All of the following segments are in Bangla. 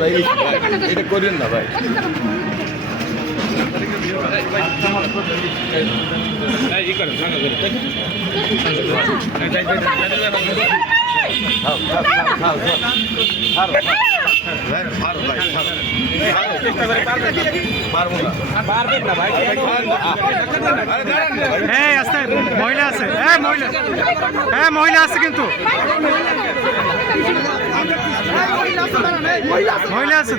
ভাই এটা করেন না ভাই হ্যাঁ আছে মহিলা আছে হ্যাঁ মহিলা আছে কিন্তু মহিলা আছে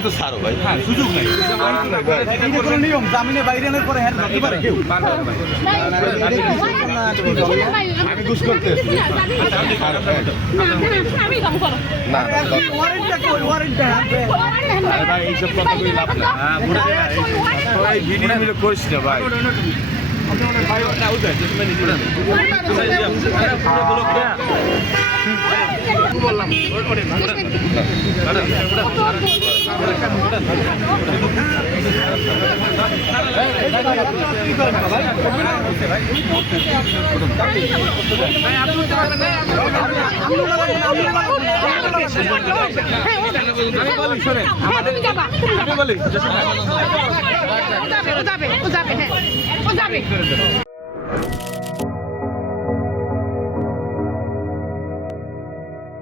তো ছাড়ো ভাই সুযোগ নেই নিয়ম জামিনে বাইরে আনার পরে হ্যাঁ ধরতে পারে কেউ আমি ঘুষ করতে ভাই এইসব কথা বলে লাভ না ভাই ভিডিও মিলে করিস না ভাই ও যাবে